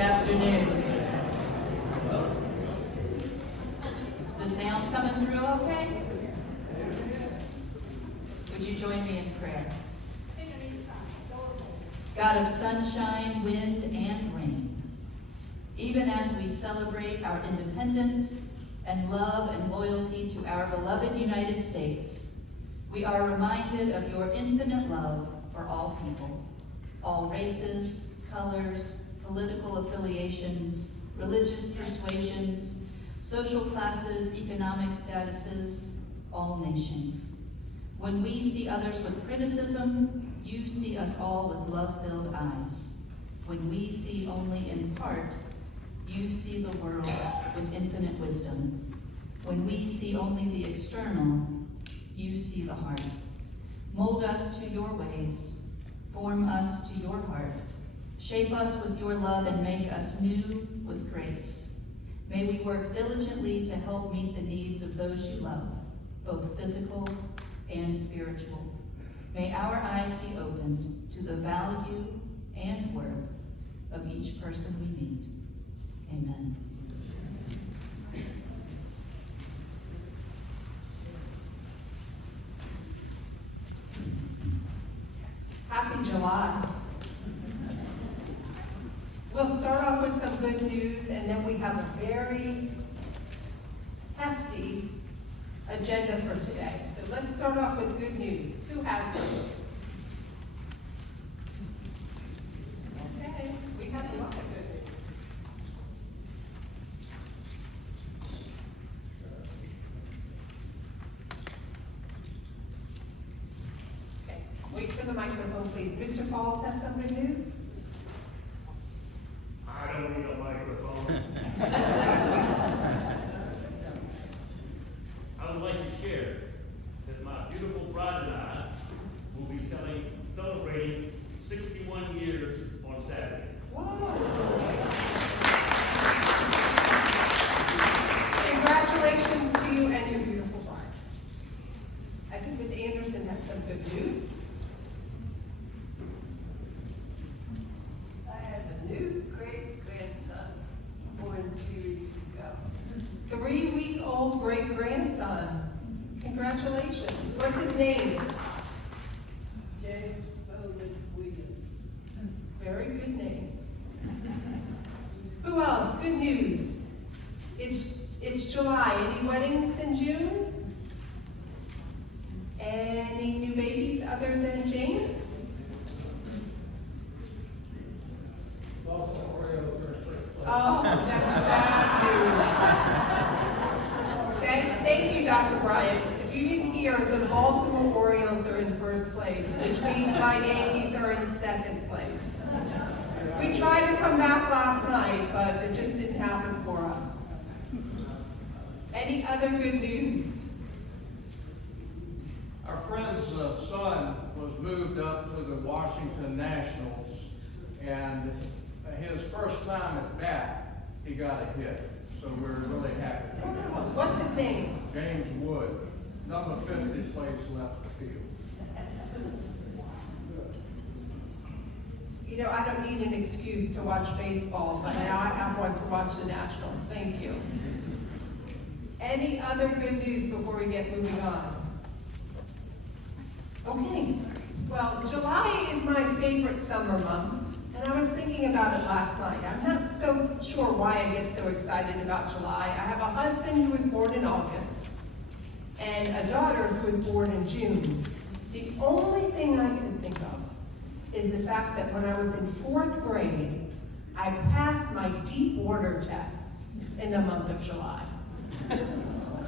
afternoon. Is the sound coming through okay? Would you join me in prayer? God of sunshine, wind, and rain, even as we celebrate our independence and love and loyalty to our beloved United States, we are reminded of your infinite love for all people, all races, colors, political affiliations, religious persuasions, social classes, economic statuses, all nations. When we see others with criticism, you see us all with love-filled eyes. When we see only in part, you see the world with infinite wisdom. When we see only the external, you see the heart. Mold us to your ways, form us to your heart, shape us with your love and make us new with grace. May we work diligently to help meet the needs of those you love, both physical and spiritual. May our eyes be open to the value and worth of each person we meet. Amen. Happy July. We'll start off with some good news, and then we have a very hefty agenda for today. So let's start off with good news. Who has it? Okay, we have a lot of good news. Okay, wait for the microphone, please. Mr. Falls has some good news? I don't need a microphone. I would like to share that my beautiful bride and I will be celebrating 61 years on Saturday. Congratulations to you and your beautiful bride. I think Ms. Anderson had some good news. I have a new great-grandson born 3 weeks ago. 3-week-old great-grandson. Congratulations. What's his name? James Bowman Williams. Very good name. Who else? Good news. It's July. Any weddings in June? Any new babies other than James? Oh, that's bad news. Okay, thank you, Dr. Bryant. If you didn't hear, the Baltimore Orioles are in first place, which means my Yankees are in second place. We tried to come back last night, but it just didn't happen for us. Any other good news? Our friend's son was moved up to the Washington Nationals, and his first time at bat, he got a hit. So we're really happy. What's his name? James Wood, number 50, plays left field. You know, I don't need an excuse to watch baseball, but now I have one to watch the Nationals. Thank you. Any other good news before we get moving on? Okay, well, July is my favorite summer month, and I was thinking about it last night. I'm not so sure why I get so excited about July. I have a husband who was born in August, and a daughter who was born in June. The only thing I can think of is the fact that when I was in 4th grade, I passed my deep water test in the month of July.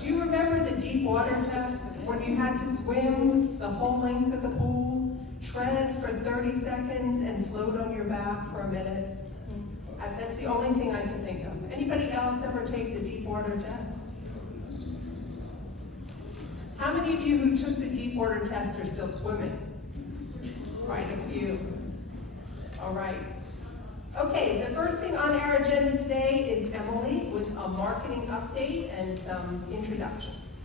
Do you remember the deep water test when you had to swim the whole length of the pool, tread for 30 seconds, and float on your back for a minute? That's the only thing I can think of. Anybody else ever take the deep water test? How many of you who took the deep water test are still swimming? Quite a few. All right. Okay, the first thing on our agenda today is Emily with a marketing update and some introductions.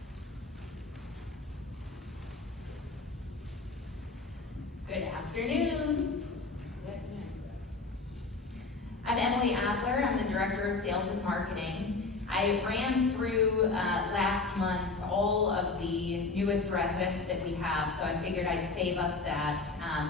Good afternoon. I'm Emily Emily Adler. I'm the Director of Sales and Marketing. I ran through last month all of the newest residents that we have, so I figured I'd save us that.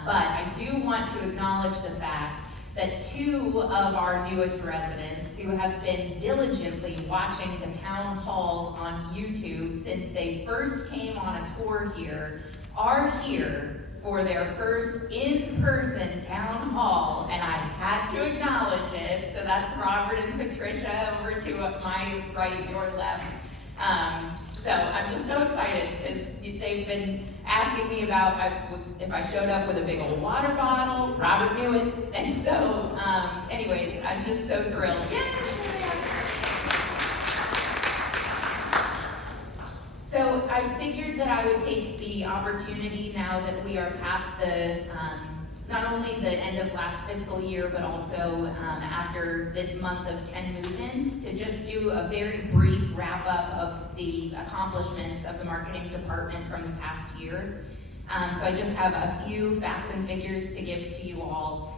But I do want to acknowledge the fact that 2 of our newest residents who have been diligently watching the town halls on YouTube since they first came on a tour here are here for their first in-person town hall, and I had to acknowledge it. So that's Robert and Patricia over to my right, your left. So I'm just so excited because they've been asking me about if I showed up with a big old water bottle. Robert knew it, and so anyways, I'm just so thrilled. So I figured that I would take the opportunity now that we are past the, not only the end of last fiscal year, but also after this month of 10 move-ins, to just do a very brief wrap-up of the accomplishments of the marketing department from the past year. So I just have a few facts and figures to give to you all.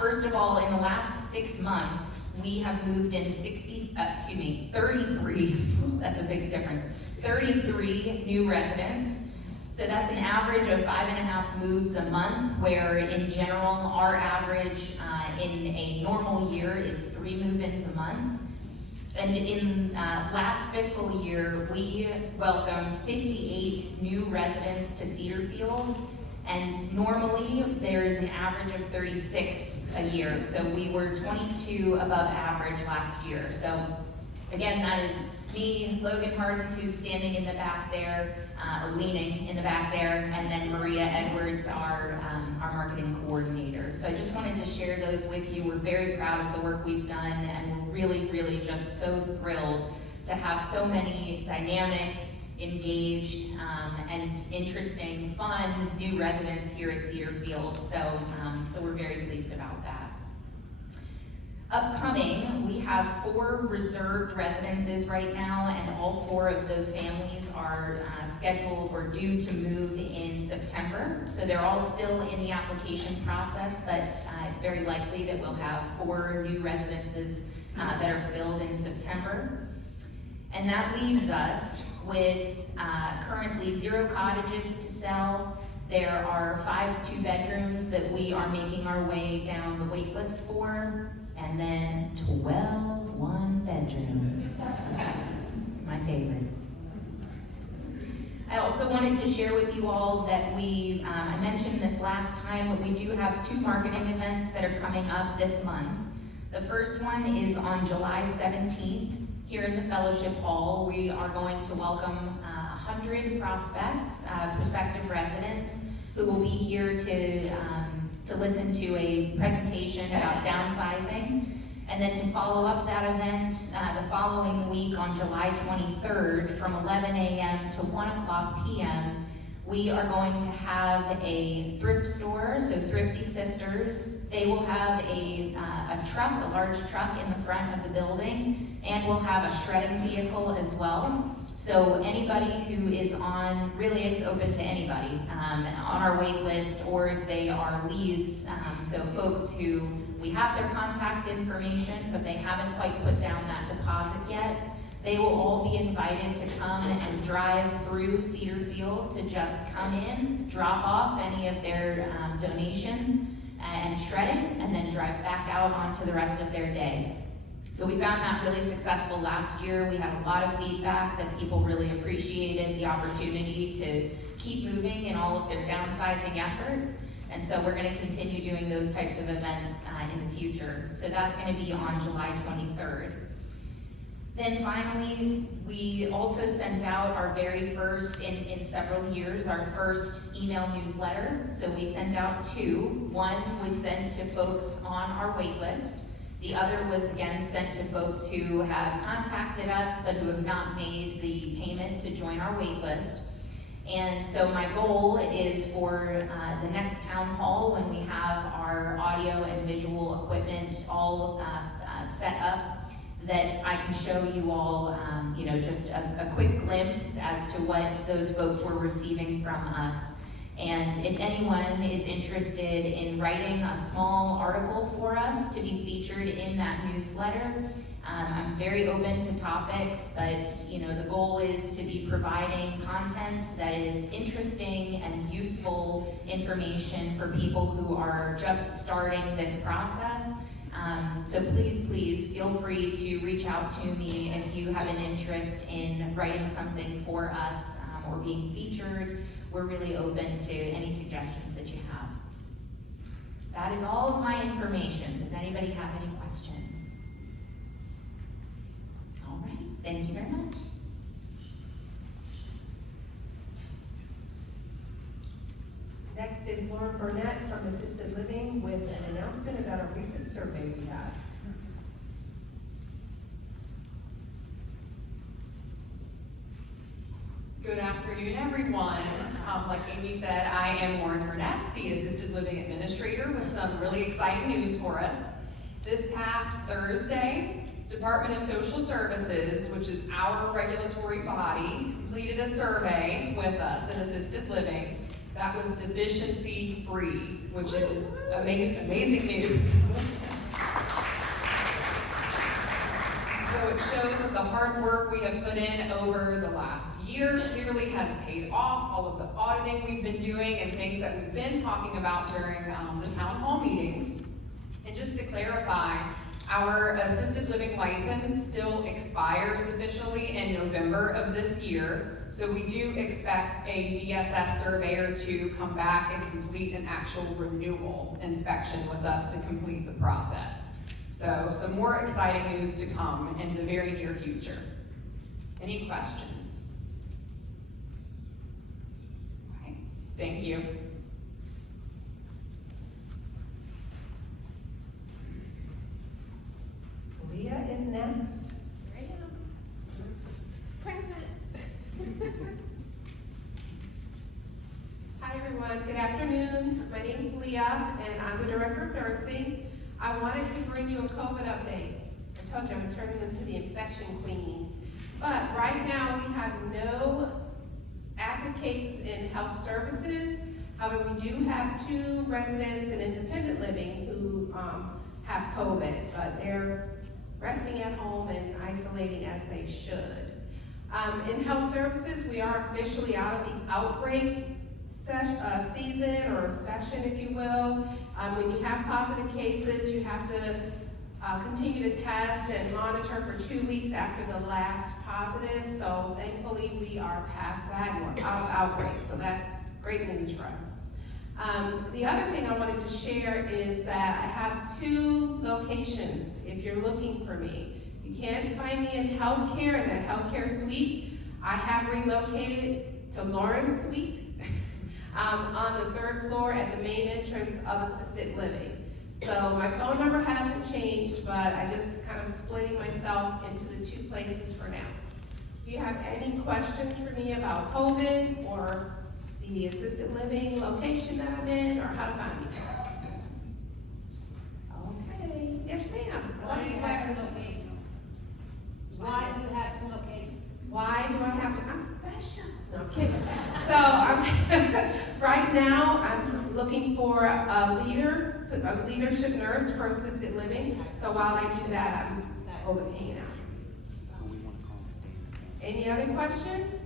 First of all, in the last 6 months, we have moved in 33, that's a big difference, 33 new residents. So that's an average of 5.5 moves a month, where in general, our average in a normal year is 3 move-ins a month. And in last fiscal year, we welcomed 58 new residents to Cedarfield. And normally, there's an average of 36 a year. So we were 22 above average last year. So again, that is me, Logan Harden, who's standing in the back there, or leaning in the back there, and then Maria Edwards, our marketing coordinator. So I just wanted to share those with you. We're very proud of the work we've done, and we're really, really just so thrilled to have so many dynamic, engaged, and interesting, fun new residents here at Cedarfield. So we're very pleased about that. Upcoming, we have 4 reserved residences right now, and all 4 of those families are scheduled or due to move in September. So they're all still in the application process, but it's very likely that we'll have 4 new residences that are filled in September. And that leaves us with currently 0 cottages to sell. There are 5 2-bedrooms that we are making our way down the wait list for, and then 12 1-bedrooms. My favorites. I also wanted to share with you all that I mentioned this last time, but we do have 2 marketing events that are coming up this month. The first one is on July 17th. Here in the Fellowship Hall, we are going to welcome 100 prospective residents who will be here to listen to a presentation about downsizing. And then to follow up that event, the following week on July 23rd from 11 a.m. to 1 o'clock p.m., we are going to have a thrift store, so Thrifty Sisters. They will have a truck, a large truck in the front of the building, and we'll have a shredding vehicle as well. So anybody who is on, really it's open to anybody, on our wait list, or if they are leads, so folks who we have their contact information, but they haven't quite put down that deposit yet, they will all be invited to come and drive through Cedarfield to just come in, drop off any of their donations and shredding, and then drive back out onto the rest of their day. So we found that really successful last year. We had a lot of feedback that people really appreciated the opportunity to keep moving in all of their downsizing efforts. And so we're going to continue doing those types of events in the future. So that's going to be on July 23rd. Then finally, we also sent out our very first, in several years, our first email newsletter. So we sent out 2. One was sent to folks on our wait list. The other was again sent to folks who have contacted us but who have not made the payment to join our wait list. And so my goal is for the next town hall, when we have our audio and visual equipment all set up, that I can show you all, just a quick glimpse as to what those folks were receiving from us. And if anyone is interested in writing a small article for us to be featured featured in that newsletter. I'm very open to topics, but the goal is to be providing content that is interesting and useful information for people who are just starting this process. So please feel free to reach out to me if you have an interest in writing something for us or being featured. We're really open to any suggestions that you have. That is all of my information. Does anybody have any questions? All right, thank you very much. Next is Lauren Burnett from Assisted Living with an announcement about a recent survey we had. Good afternoon, everyone. Like Amy said, I am Lauren Burnett, the Assisted Living Administrator, with some really exciting news for us. This past Thursday, Department of Social Services, which is our regulatory body, completed a survey with us in Assisted Living that was deficiency-free, which is amazing news. So it shows that the hard work we have put in over the last year clearly has paid off. All of the auditing we've been doing and things that we've been talking about during the town hall meetings. And just to clarify, our assisted living license still expires officially in November of this year. So we do expect a DSS surveyor to come back and complete an actual renewal inspection with us to complete the process. So some more exciting news to come in the very near future. Any questions? Okay, thank you. Leah is next. Here I am. Present. Hi everyone, good afternoon. My name is Leah and I'm the Director of Nursing. I wanted to bring you a COVID update. I told you I'm turning into the infection queen. But right now we have no active cases in health services. However, we do have 2 residents in independent living who have COVID, but they're resting at home and isolating as they should. In health services, we are officially out of the outbreak season or session, if you will. When you have positive cases, you have to continue to test and monitor for 2 weeks after the last positive. So thankfully, we are past that and we're out of outbreak. So that's great news for us. The other thing I wanted to share is that I have 2 locations if you're looking for me. You can't find me in healthcare, in that healthcare suite. I have relocated to Lawrence Suite on the 3rd floor at the main entrance of assisted living. So my phone number hasn't changed, but I just kind of splitting myself into the 2 places for now. Do you have any questions for me about COVID or the assisted living location that I'm in, or how to find me? Okay, yes ma'am. Why do you have 2 locations? Why do you have 2 locations? Why do I have to? I'm special. No, I'm kidding. So right now I'm looking for a leadership nurse for assisted living. So while I do that, I'm over hanging out. Any other questions?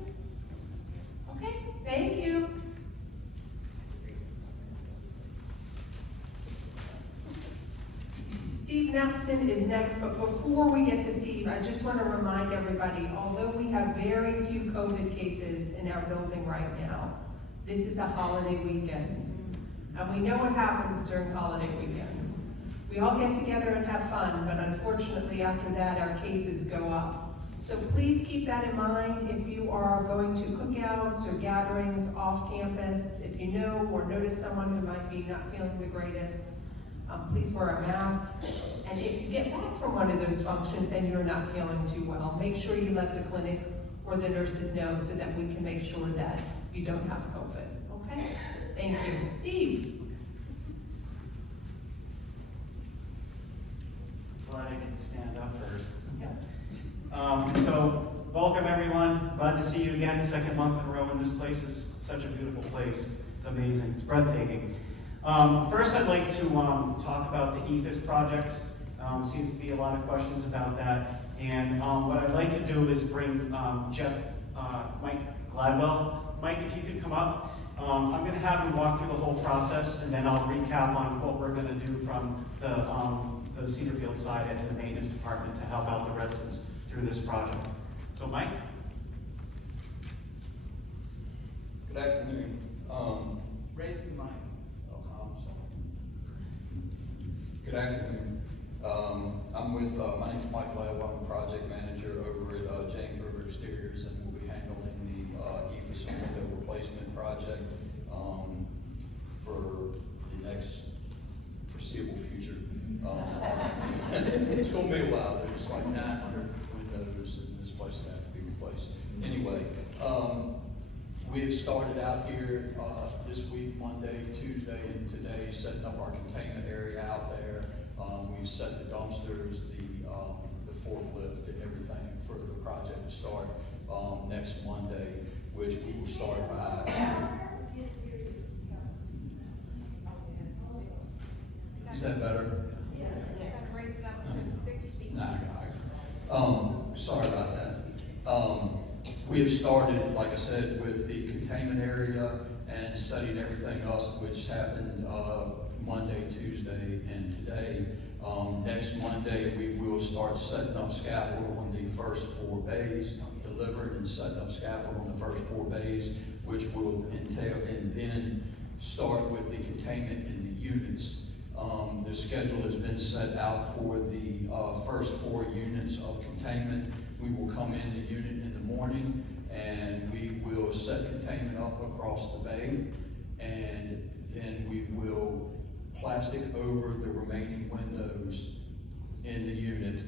Okay, thank you. Steve Nelson is next, but before we get to Steve, I just want to remind everybody, although we have very few COVID cases in our building right now, this is a holiday weekend. And we know what happens during holiday weekends. We all get together and have fun, but unfortunately after that, our cases go up. So please keep that in mind if you are going to cookouts or gatherings off campus. If you know or notice someone who might be not feeling the greatest, please wear a mask. And if you get back from one of those functions and you're not feeling too well, make sure you let the clinic or the nurses know so that we can make sure that you don't have COVID, okay? Thank you. Steve. Glad I can stand up first. So, welcome everyone. Glad to see you again, 2nd month in a row in this place. It's such a beautiful place. It's amazing. It's breathtaking. First, I'd like to talk about the EFIS project. Seems to be a lot of questions about that. And what I'd like to do is bring Mike Gladwell. Mike, if you could come up. I'm going to have him walk through the whole process, and then I'll recap on what we're going to do from the Cedarfield side and the maintenance department to help out the residents through this project. So, Mike? Good afternoon. Raise the mic. I'm sorry. Good afternoon. I'm with, my name's Mike Gladwell, I'm project manager over at James River Exteriors, and we'll be handling the EFIS window replacement project for the next foreseeable future. It's gonna be a while. There's like 900 windows in this place that have to be replaced. Anyway, we have started out here this week, Monday, Tuesday, and today, setting up our containment area out there. We've set the dumpsters, the forklift, and everything for the project to start next Monday, which we will start by. Is that better? That brings it up to 6 feet. Nah, sorry about that. We have started, like I said, with the containment area and setting everything up, which happened Monday, Tuesday, and today. Next Monday, we will start setting up scaffold on the first 4 bays, delivering and setting up scaffold on the first 4 bays, which will entail, and then start with the containment in the units. The schedule has been set out for the first 4 units of containment. We will come in the unit in the morning, and we will set containment up across the bay, and then we will plastic over the remaining windows in the unit,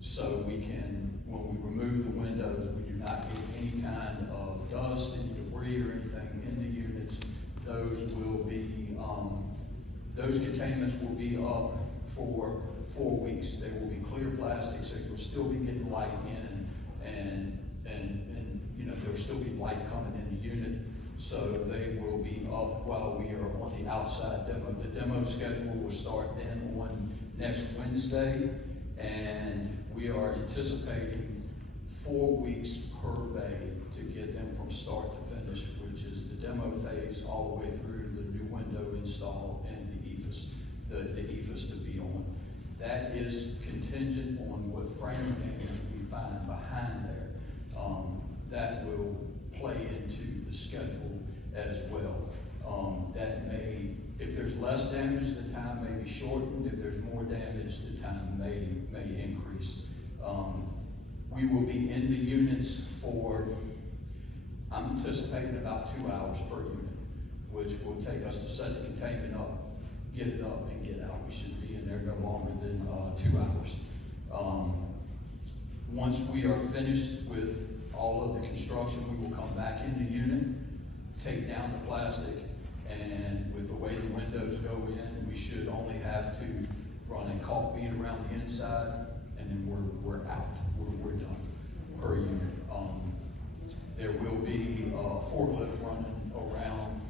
so we can, when we remove the windows, we do not get any kind of dust, any debris or anything in the units. Those will be, those containments will be up for 4 weeks. They will be clear plastic, so you'll still be getting light in, and you know, there will still be light coming in the unit. So they will be up while we are on the outside demo. The demo schedule will start then on next Wednesday, and we are anticipating 4 weeks per bay to get them from start to finish, which is the demo phase all the way through the new window install and the EFIS to be on. That is contingent on what framing damage we find behind there. That will play into the schedule as well. That may, if there's less damage, the time may be shortened. If there's more damage, the time may increase. We will be in the units for, I'm anticipating about 2 hours per unit, which will take us to set the containment up, get it up, and get out. We should be in there no longer than 2 hours. Once we are finished with all of the construction, we will come back in the unit, take down the plastic, and with the way the windows go in, we should only have to run a caulk bead around the inside, and then we're out. We're done per unit. There will be a forklift running around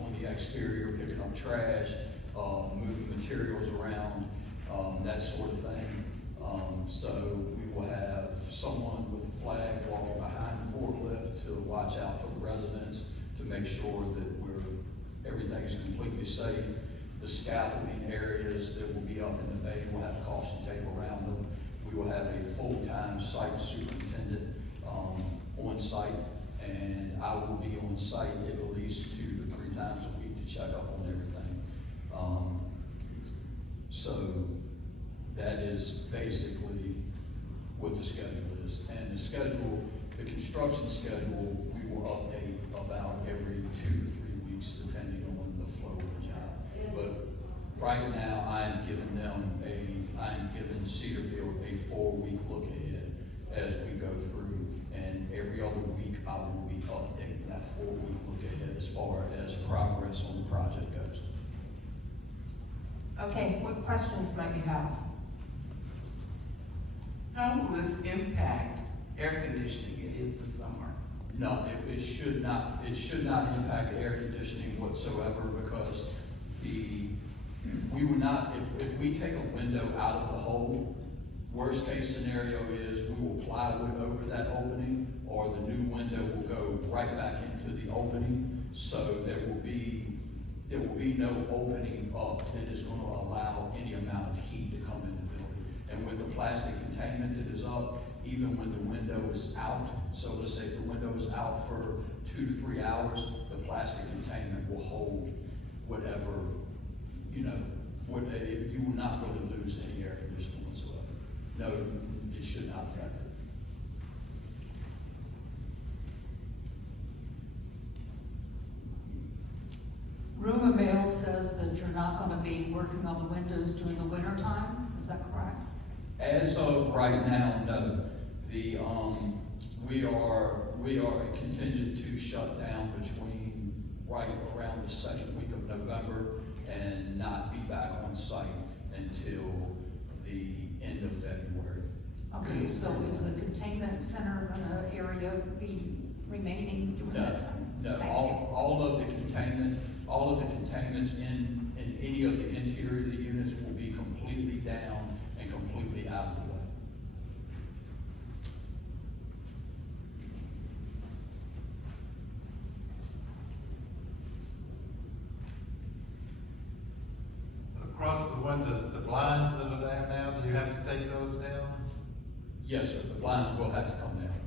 on the exterior, picking up trash, moving materials around, that sort of thing. So we will have someone with a flag walking behind the forklift to watch out for the residents, to make sure that everything is completely safe. The scaffolding areas that will be up in the bay will have caution tape around them. We will have a full-time site superintendent on site, and I will be on site at least 2 to 3 times a week to check up on everything. So that is basically what the schedule is. And the construction schedule, we will update about every 2 to 3 weeks, depending on the flow of the job. But right now, I'm giving Cedarfield a 4-week look ahead as we go through. And every other week, I will be updating that 4-week look ahead as far as progress on the project goes. Okay, what questions might you have? How will this impact air conditioning? It is the summer. No, it should not impact air conditioning whatsoever, because we would not, if we take a window out of the hole, worst case scenario is we will plywood over that opening, or the new window will go right back into the opening. So there will be no opening up that is gonna allow any amount of heat to come in the building. And with the plastic containment that is up, even when the window is out, so let's say if the window is out for 2 to 3 hours, the plastic containment will hold whatever, you will not really lose any air conditioning whatsoever. No, it should not affect it. Rumor mill says that you're not gonna be working on the windows during the winter time, is that correct? As of right now, no. We are contingent to shut down between right around the second week of November and not be back on site until the end of February. Okay, so is the containment center area be remaining during that time? No, Thank you. all of the containments in any of the interior of the units will be completely down and completely out of the way. Across the windows, the blinds that are there now, do you have to take those down? Yes, sir, the blinds will have to come down.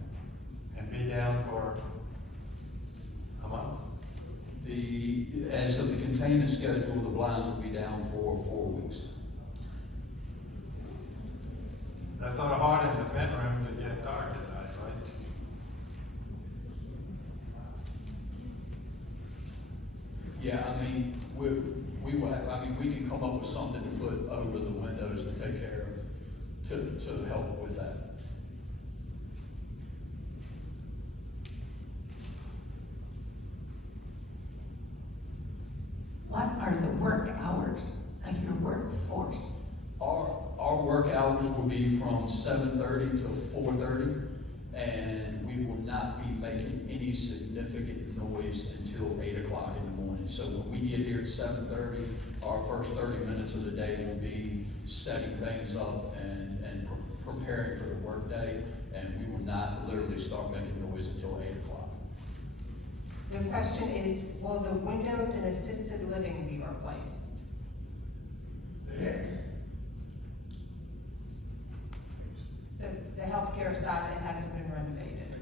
And be down for a month? As of the containment schedule, the blinds will be down for 4 weeks. That's sort of hard in the vent room to get dark at night, right? Yeah, I mean, we can come up with something to put over the windows to take care of, to help with that. What are the work hours of your workforce? Our work hours will be from 7:30 to 4:30, and we will not be making any significant noise until 8 o'clock in the morning. So when we get here at 7:30, our first 30 minutes of the day will be setting things up and preparing for the workday, and we will not literally start making noise until 8 o'clock. The question is, will the windows in assisted living be replaced? So the healthcare side that hasn't been renovated?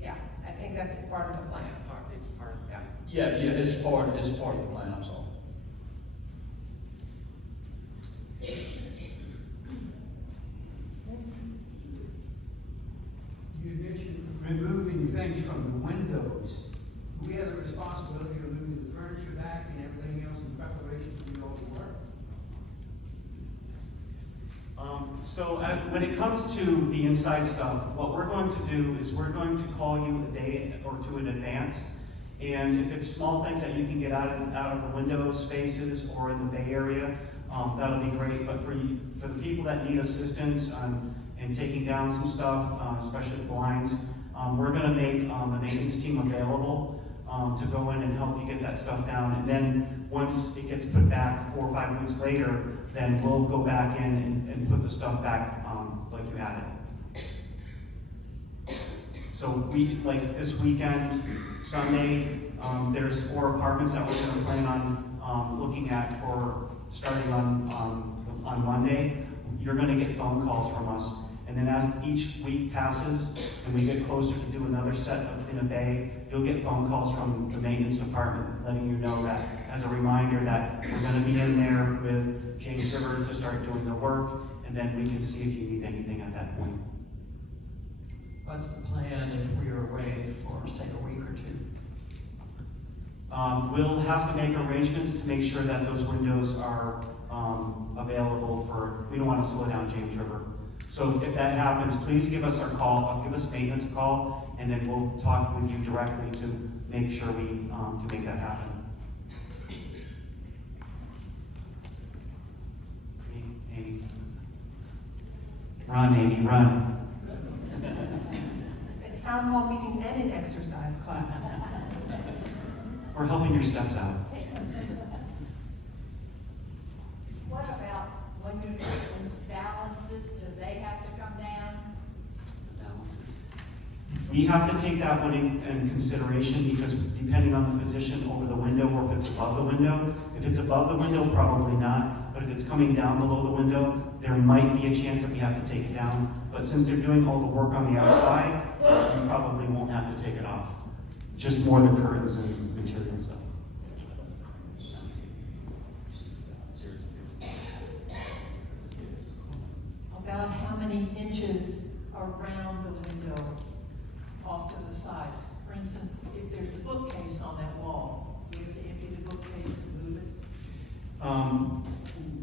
Yeah, I think that's part of the plan. It's part, yeah. Yeah, it's part of the plan, I'm sorry. You mentioned removing things from the windows. We have the responsibility of moving the furniture back and everything else in preparation for the old work. When it comes to the inside stuff, what we're going to do is we're going to call you a day or two in advance. And if it's small things that you can get out of the window spaces or in the Bay Area, that'll be great. But for the people that need assistance in taking down some stuff, especially the blinds, we're going to make the maintenance team available to go in and help you get that stuff down. And then once it gets put back 4 or 5 weeks later, then we'll go back in and put the stuff back like you had it. So like this weekend, Sunday, there's 4 apartments that we're going to plan on looking at for starting on Monday. You're going to get phone calls from us. And then as each week passes and we get closer to do another set in a bay, you'll get phone calls from the maintenance department letting you know that, as a reminder that we're going to be in there with James River to start doing the work, and then we can see if you need anything at that point. What's the plan if we are away for, say, a week or 2? We'll have to make arrangements to make sure that those windows are available we don't want to slow down James River. So if that happens, please give us give us maintenance a call, and then we'll talk with you directly to make sure we can make that happen. Amy. Run, Amy, run. A town hall meeting and an exercise class. We're helping your steps out. new treatments balances, do they have to come down? We have to take that one in consideration because depending on the position over the window or if it's above the window, if it's above the window, probably not. But if it's coming down below the window, there might be a chance that we have to take it down. But since they're doing all the work on the outside, we probably won't have to take it off. Just more the curtains and material stuff. About how many inches around the window off to the sides? For instance, if there's the bookcase on that wall, we would empty the bookcase and move it?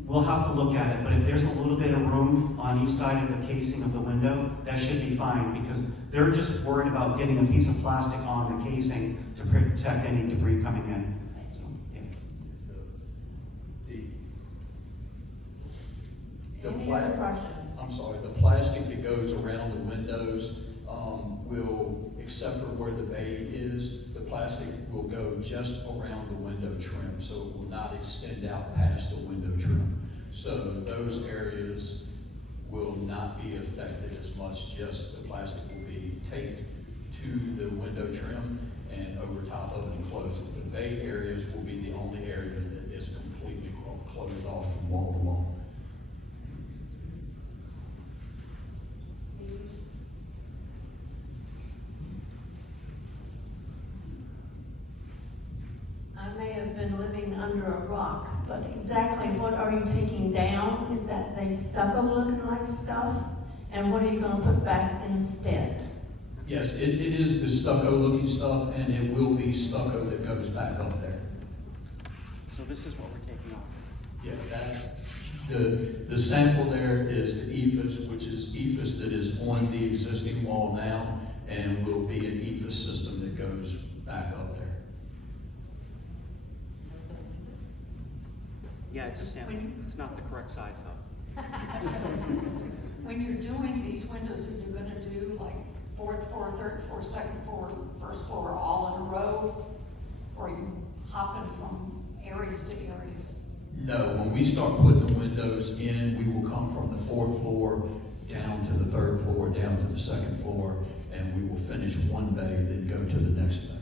We'll have to look at it, but if there's a little bit of room on each side of the casing of the window, that should be fine, because they're just worried about getting a piece of plastic on the casing to protect any debris coming in. So, yeah. Any other questions? I'm sorry, the plastic that goes around the windows, will, except for where the bay is, the plastic will go just around the window trim, so it will not extend out past the window trim. So those areas will not be affected as much, just the plastic will be taped to the window trim and over top of it and closed. The bay areas will be the only area that is completely closed off from wall to wall. I may have been living under a rock, but exactly what are you taking down? Is that the stucco looking like stuff? And what are you gonna put back instead? Yes, it is the stucco looking stuff, and it will be stucco that goes back up there. So this is what we're taking off. Yeah, the sample there is the EIFS, which is EIFS that is on the existing wall now, and will be an EIFS system that goes back up there. Yeah, it's a sample. It's not the correct size though. When you're doing these windows, are you gonna do like fourth floor, third floor, second floor, first floor, all in a row? Or are you hopping from areas to areas? No, when we start putting the windows in, we will come from the fourth floor down to the third floor, down to the second floor, and we will finish one bay, then go to the next bay.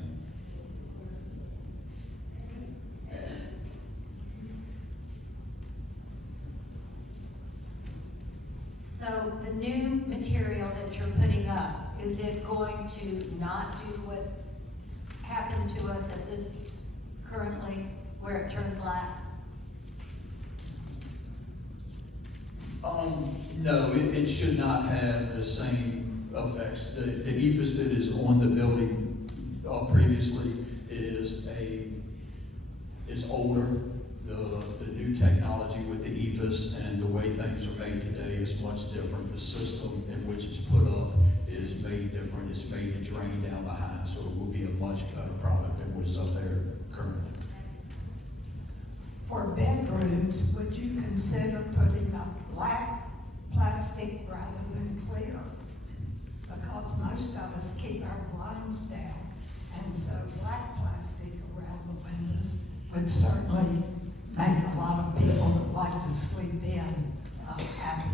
So the new material that you're putting up, is it going to not do what happened to us at this currently, where it turned black? No, it should not have the same effects. The EIFS that is on the building previously is older. The new technology with the EIFS and the way things are made today is much different. The system in which it's put up is made different. It's made to drain down behind, so it will be a much better product than what is up there currently. For bedrooms, would you consider putting up black plastic rather than clear? Because most of us keep our blinds down, and so black plastic around the windows would certainly make a lot of people that like to sleep in happy.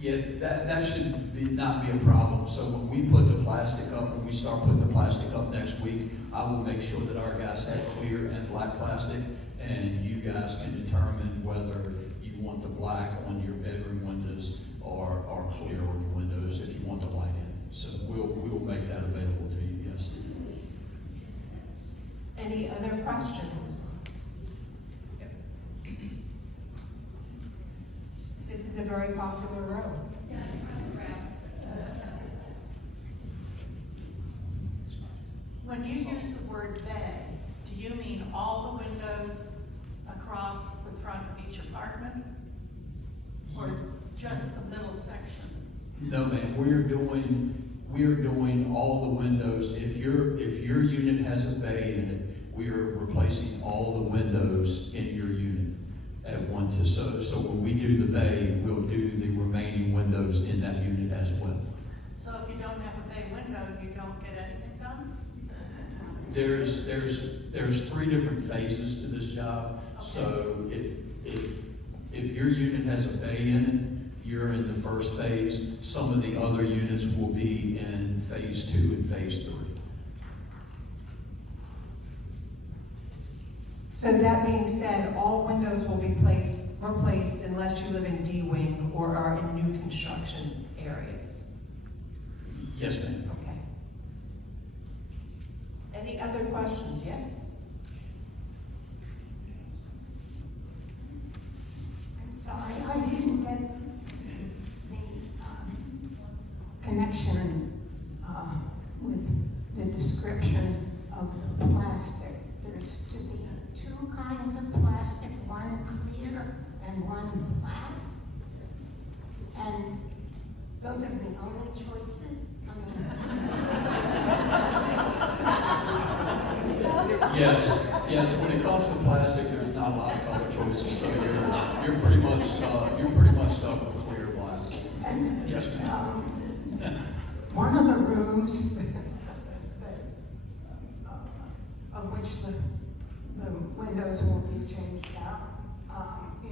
Yeah, that should not be a problem. So when we put the plastic up, when we start putting the plastic up next week, I will make sure that our guys have clear and black plastic, and you guys can determine whether you want the black on your bedroom windows or clear on your windows if you want the light in. So we'll make that available to you, yes. Any other questions? This is a very popular road. When you use the word bay, do you mean all the windows across the front of each apartment? Or just the middle section? No, ma'am, we're doing all the windows. If your unit has a bay in it, we are replacing all the windows in your unit at one time. So when we do the bay, we'll do the remaining windows in that unit as well. So if you don't have a bay window, you don't get anything done? There's 3 different phases to this job. Okay. So if your unit has a bay in it, you're in the first phase. Some of the other units will be in phase 2 and phase 3. So that being said, all windows will be replaced unless you live in D-Wing or are in new construction areas. Yes, ma'am. Okay. Any other questions? Yes? I'm sorry, I didn't get the connection with the description of the plastic. There's to be 2 kinds of plastic, one clear and one black. And those are the only choices? Yes, when it comes to plastic, there's not a lot of color choices, so you're pretty much stuck with clear black. And, Yes, ma'am. one of the rooms of which the windows will be changed out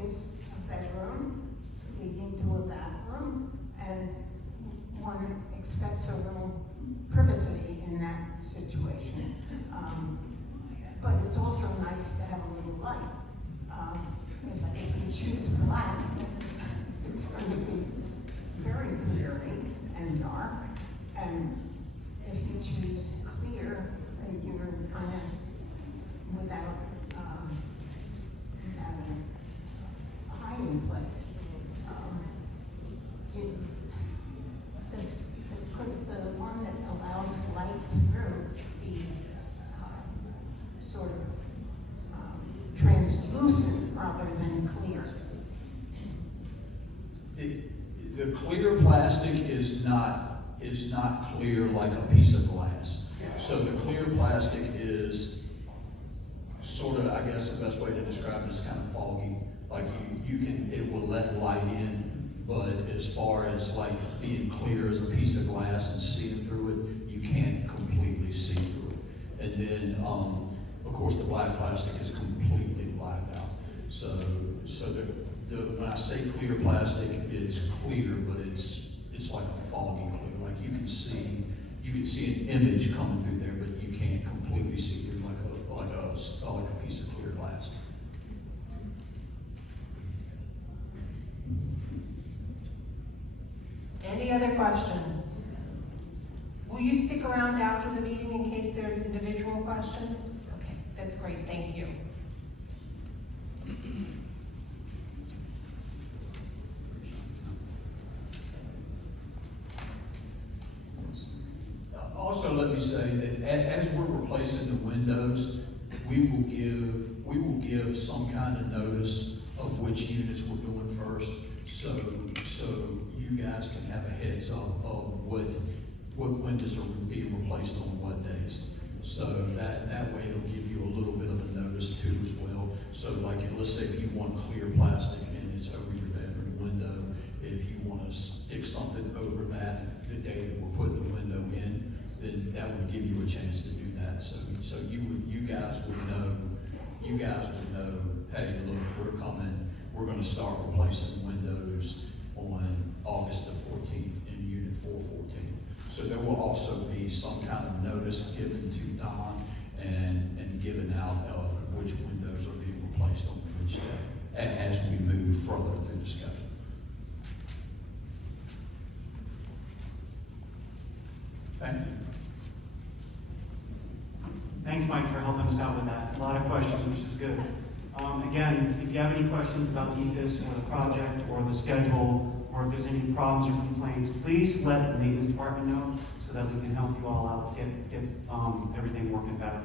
is a bedroom leading to a bathroom, and one expects a little privacy in that situation. But it's also nice to have a little light. If you choose black, it's going to be very dreary and dark. And if you choose clear, you're kind of without a hiding place. Could the one that allows light through be sort of translucent rather than clear? The clear plastic is not clear like a piece of glass. So the clear plastic is sort of, I guess the best way to describe it is kind of foggy. Like it will let light in, but as far as like being clear as a piece of glass and seeing through it, you can't completely see through it. And then, of course, the black plastic is completely blacked out. So when I say clear plastic, it's clear, but it's like a foggy clear. Like you can see an image coming through there, but you can't completely see through like a piece of clear glass. Any other questions? Will you stick around after the meeting in case there's individual questions? Okay, that's great, thank you. Also, let me say that as we're replacing the windows, we will give some kind of notice of which units we're doing first, so you guys can have a heads up of what windows are being replaced on what days. So that way it'll give you a little bit of a notice too as well. So like, let's say if you want clear plastic and it's over your bedroom window, if you want to stick something over that the day that we're putting the window in, then that would give you a chance to do that. So you guys would know, hey, look, we're coming, we're gonna start replacing windows on August the 14th in Unit 414. So there will also be some kind of notice given to Don and given out which windows are being replaced on which day as we move further through the schedule. Thank you. Thanks, Mike, for helping us out with that. A lot of questions, which is good. Again, if you have any questions about EFIS or the project or the schedule, or if there's any problems or complaints, please let the maintenance department know so that we can help you all out, get everything working better.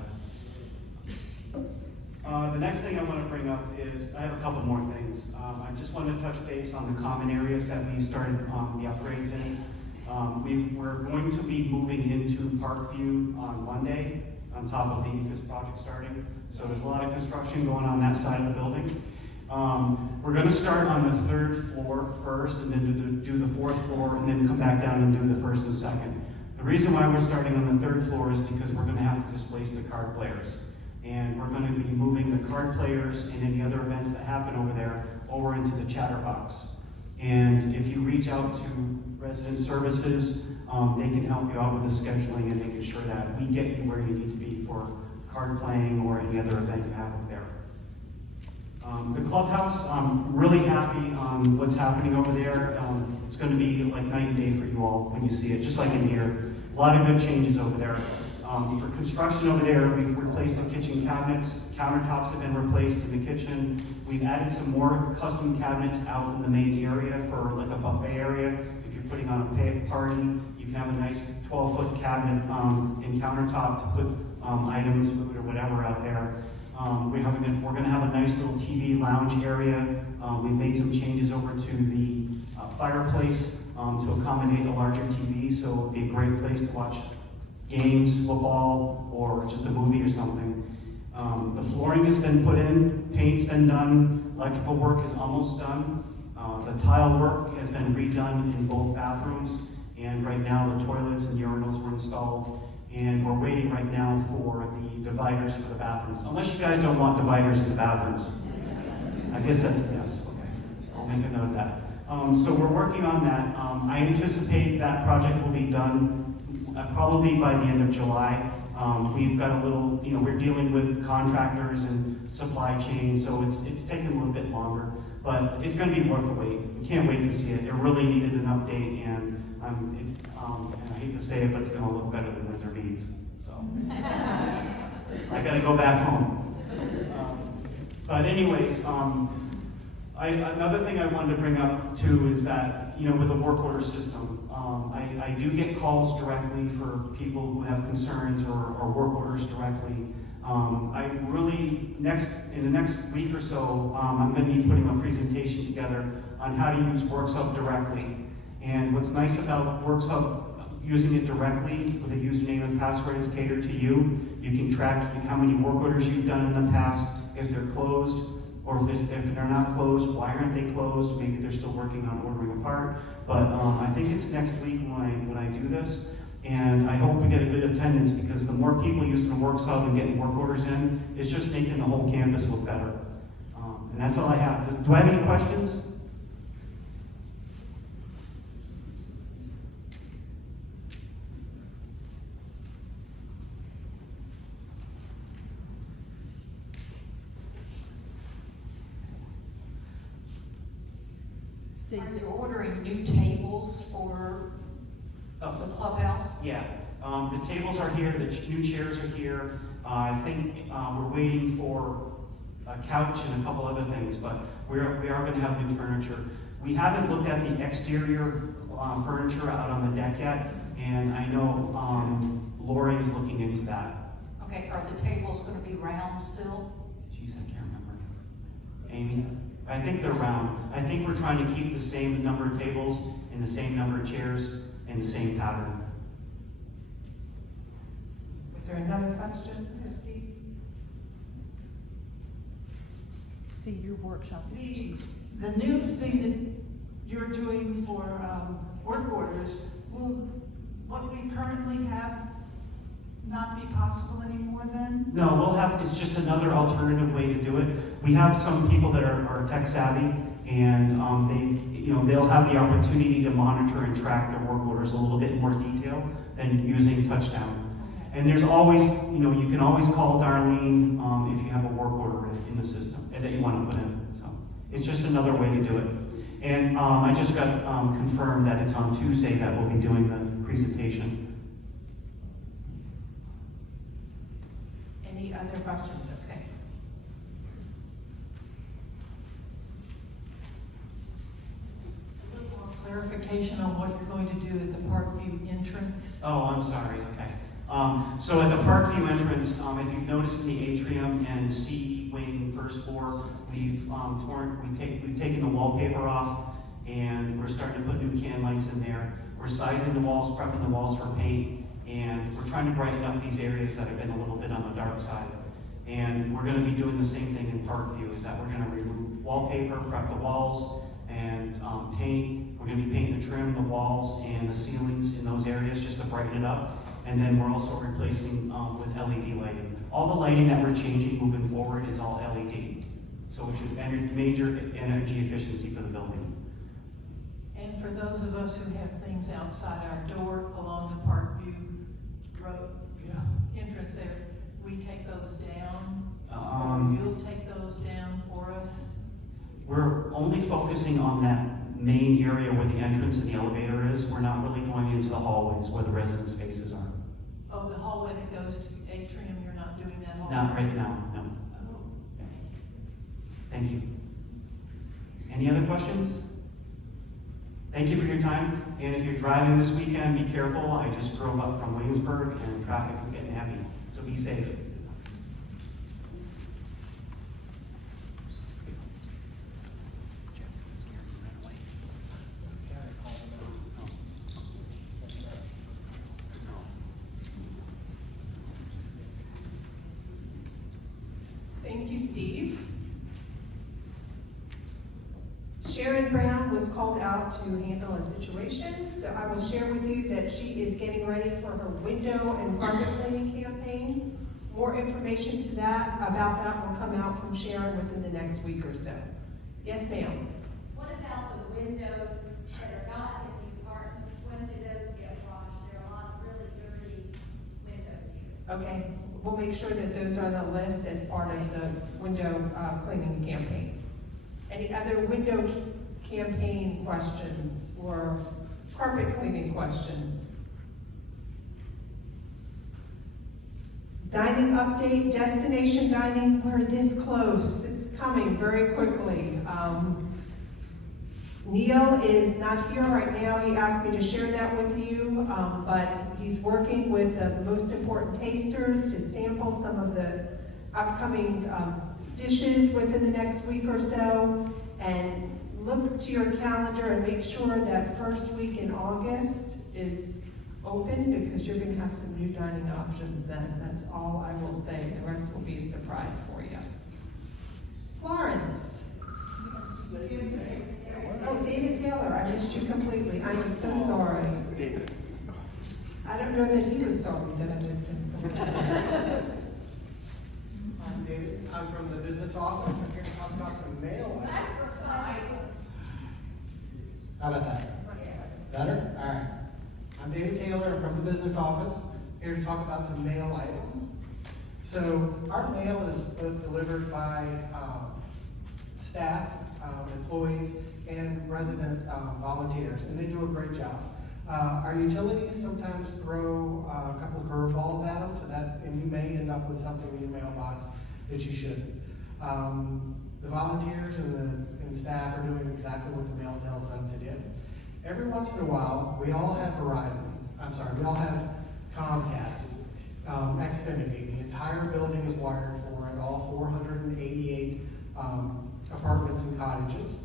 The next thing I want to bring up is, I have a couple more things. I just wanted to touch base on the common areas that we started the upgrades in. We're going to be moving into Parkview on Monday, on top of the EFIS project starting. So there's a lot of construction going on that side of the building. We're going to start on the 3rd floor first, and then do the 4th floor, and then come back down and do the 1st and 2nd. The reason why we're starting on the 3rd floor is because we're going to have to displace the card players. And we're gonna be moving the card players and any other events that happen over there over into the Chatterbox. And if you reach out to resident services, they can help you out with the scheduling and making sure that we get you where you need to be for card playing or any other event you have over there. The clubhouse, I'm really happy on what's happening over there. It's going to be like night and day for you all when you see it, just like in here. A lot of good changes over there. For construction over there, we've replaced the kitchen cabinets. Countertops have been replaced in the kitchen. We've added some more custom cabinets out in the main area for like a buffet area. If you're putting on a party, you can have a nice 12-foot cabinet and countertop to put items, food, or whatever out there. We're going to have a nice little TV lounge area. We made some changes over to the fireplace to accommodate a larger TV, so it'll be a great place to watch games, football, or just a movie or something. The flooring has been put in, paint's been done, electrical work is almost done. The tile work has been redone in both bathrooms, and right now the toilets and urinals were installed. And we're waiting right now for the dividers for the bathrooms. Unless you guys don't want dividers in the bathrooms. I guess that's a yes, okay. I'll make a note of that. So we're working on that. I anticipate that project will be done probably by the end of July. We've got a little, we're dealing with contractors and supply chain, so it's taking a little bit longer. But it's gonna be worth the wait. We can't wait to see it. It really needed an update, and and I hate to say it, but it's gonna look better than Windsor Beads, so. I gotta go back home. But anyways, another thing I wanted to bring up too is that, with the work order system, I do get calls directly for people who have concerns or work orders directly. In the next week or so, I'm gonna be putting a presentation together on how to use WorksHub directly. And what's nice about WorksHub, using it directly with a username and password is catered to you. You can track how many work orders you've done in the past, if they're closed, or if they're not closed, why aren't they closed? Maybe they're still working on ordering a part. But I think it's next week when I do this. And I hope we get a good attendance, because the more people using the WorksHub and getting work orders in, it's just making the whole campus look better. And that's all I have. Do I have any questions? Are you ordering new tables for the clubhouse? Yeah, the tables are here, the new chairs are here. I think we're waiting for a couch and a couple other things, but we are going to have new furniture. We haven't looked at the exterior furniture out on the deck yet, and I know Lori is looking into that. Okay, are the tables gonna be round still? Jeez, I can't remember. Amy? I think they're round. I think we're trying to keep the same number of tables and the same number of chairs and the same pattern. Is there another question for Steve? Steve, your workshop is cheap. The new thing that you're doing for work orders, will what we currently have not be possible anymore then? No, it's just another alternative way to do it. We have some people that are tech savvy, and they'll have the opportunity to monitor and track their work orders a little bit more detail than using Touchdown. And there's always, you can always call Darlene if you have a work order in the system that you want to put in. So it's just another way to do it. And I just got confirmed that it's on Tuesday that we'll be doing the presentation. Any other questions? Okay. A little more clarification on what you're going to do at the Parkview entrance. Oh, I'm sorry, okay. So at the Parkview entrance, if you've noticed in the atrium and C wing first floor, we've taken the wallpaper off, and we're starting to put new can lights in there. We're sizing the walls, prepping the walls for paint, and we're trying to brighten up these areas that have been a little bit on the dark side. And we're going to be doing the same thing in Parkview, is that we're going to remove wallpaper, prep the walls, and paint. We're going to be painting the trim, the walls, and the ceilings in those areas just to brighten it up. And then we're also replacing with LED lighting. All the lighting that we're changing moving forward is all LED. So which is major energy efficiency for the building. And for those of us who have things outside our door along the Parkview Road, entrance there, we take those down? Or you'll take those down for us? We're only focusing on that main area where the entrance and the elevator is. We're not really going into the hallways where the resident spaces are. Oh, the hallway that goes to the atrium, you're not doing that hallway? Not right now, no. Oh. Thank you. Any other questions? Thank you for your time, and if you're driving this weekend, be careful. I just drove up from Williamsburg and traffic is getting heavy, so be safe. Thank you, Steve. Sharon Brown was called out to handle a situation, so I will share with you that she is getting ready for her window and carpet cleaning campaign. More information about that will come out from Sharon within the next week or so. Yes, ma'am. What about the windows that are not in the apartments? When do those get washed? There are a lot of really dirty windows here. Okay, we'll make sure that those are on the list as part of the window cleaning campaign. Any other window campaign questions or carpet cleaning questions? Dining update, destination dining, we're this close. It's coming very quickly. Neil is not here right now. He asked me to share that with you, but he's working with the most important tasters to sample some of the upcoming dishes within the next week or so. And look to your calendar and make sure that first week in August is open, because you're going to have some new dining options then. That's all I will say. The rest will be a surprise for you. Florence. Oh, David Taylor, I missed you completely. I am so sorry. David. I don't know that he was sorry that I missed him. I'm David. I'm from the business office. I'm here to talk about some mail items. How about that? Better? All right. I'm David Taylor. I'm from the business office. Here to talk about some mail items. So our mail is both delivered by staff, employees, and resident volunteers, and they do a great job. Our utilities sometimes throw a couple of curveballs at them, and you may end up with something in your mailbox that you shouldn't. The volunteers and the staff are doing exactly what the mail tells them to do. Every once in a while, we all have we all have Comcast, Xfinity. The entire building is wired for it, all 488 apartments and cottages.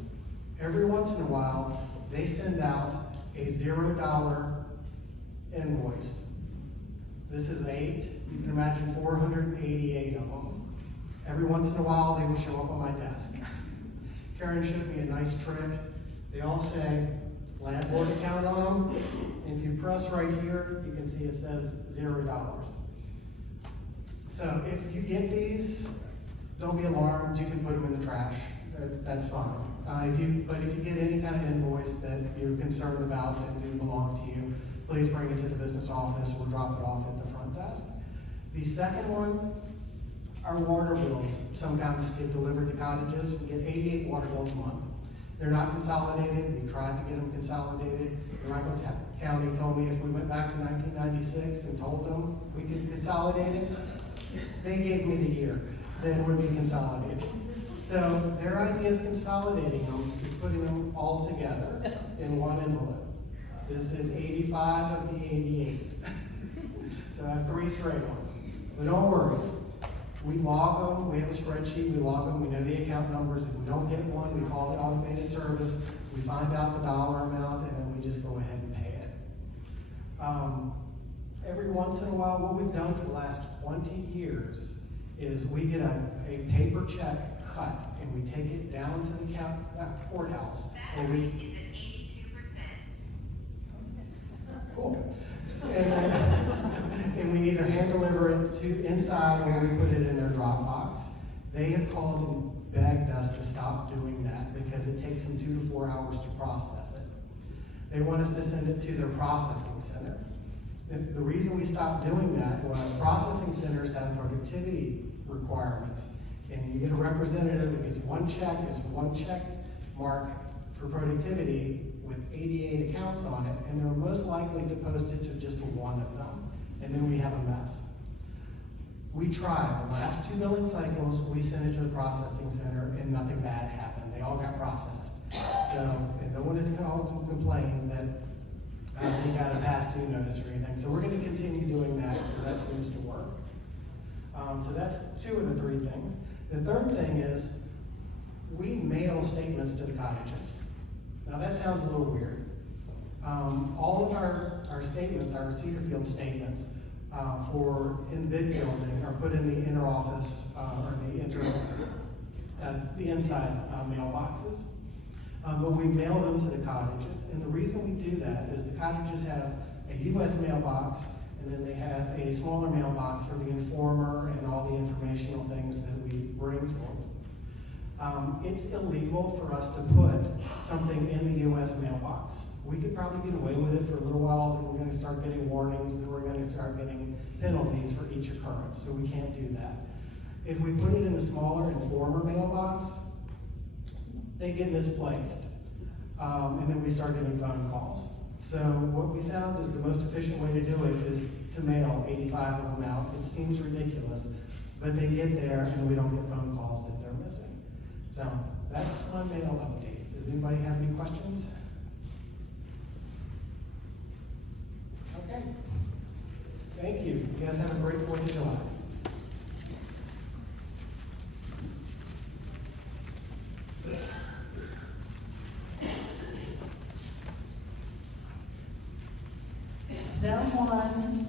Every once in a while, they send out a $0 invoice. This is 8. You can imagine 488 of them. Every once in a while, they will show up on my desk. Karen showed me a nice trick. They all say landlord account on them. And if you press right here, you can see it says $0. So if you get these, don't be alarmed. You can put them in the trash. That's fine. But if you get any kind of invoice that you're concerned about that do belong to you, please bring it to the business office or drop it off at the front desk. The second one, our water bills sometimes get delivered to cottages. We get 88 water bills a month. They're not consolidated. We tried to get them consolidated. Rocklin County told me if we went back to 1996 and told them we could consolidate it, they gave me the year that it would be consolidated. So their idea of consolidating them is putting them all together in one envelope. This is 85 of the 88. So I have 3 straight ones. But don't worry. We log them, we have a spreadsheet, we log them, we know the account numbers. If we don't get one, we call the automated service, we find out the dollar amount, and then we just go ahead and pay it. Every once in a while, what we've done for the last 20 years is we get a paper check cut, and we take it down to the courthouse. And we, Is it 82%? cool. And we either hand deliver it to inside or we put it in their Dropbox. They have called and begged us to stop doing that because it takes them 2 to 4 hours to process it. They want us to send it to their processing center. The reason we stopped doing that was processing centers have productivity requirements. And you get a representative that gets one check mark for productivity with 88 accounts on it, and they're most likely to post it to just one of them. And then we have a mess. We tried. The last 2 billing cycles, we sent it to the processing center and nothing bad happened. They all got processed. So, and no one has called to complain that they got a past due notice or anything. So we're going to continue doing that because that seems to work. So that's 2 of the 3 things. The third thing is we mail statements to the cottages. Now that sounds a little weird. All of our statements, our Cedarfield statements for in bid building are put in the inner office or the inside mailboxes. But we mail them to the cottages. And the reason we do that is the cottages have a U.S. mailbox, and then they have a smaller mailbox for the informer and all the informational things that we bring to them. It's illegal for us to put something in the U.S. mailbox. We could probably get away with it for a little while, then we're going to start getting warnings, then we're going to start getting penalties for each occurrence, so we can't do that. If we put it in a smaller informer mailbox, they get misplaced, and then we start getting phone calls. So what we found is the most efficient way to do it is to mail 85 of them out. It seems ridiculous, but they get there and we don't get phone calls that they're missing. So that's my mail update. Does anybody have any questions? Okay. Thank you. You guys have a great 4th of July. No one